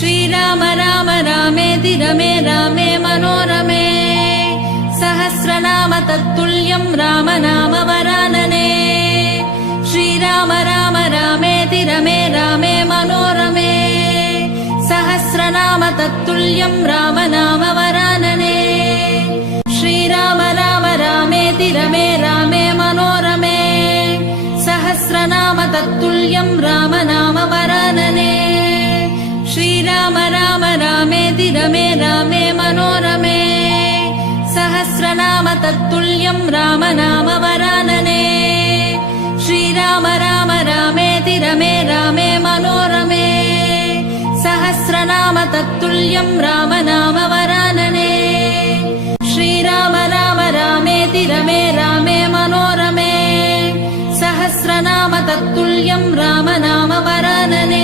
श्रीराम राम रामेति रमे रामे मनोरमे सहस्रनाम तत्तुल्यं राम नाम वरानने श्रीराम राम रामेति रमे रामे मनोरमे सहस्रनाम तत्तुल्यं राम नाम वरानने श्रीराम राम रामेति रमे रामे मनोरमे सहस्रनाम तत्तुल्यं राम नाम वरानने श्रीराम राम रामेति रमे रामे मनोरमे सहस्रनाम तत्तुल्यं राम नाम वरानने श्रीराम राम रामेति रमे रामे मनोरमे सहस्रनाम तत्तुल्यं राम नाम वरानने श्रीराम राम रामेति रमे रामे मनोरमे सहस्रनाम तत्तुल्यं राम नाम वरानने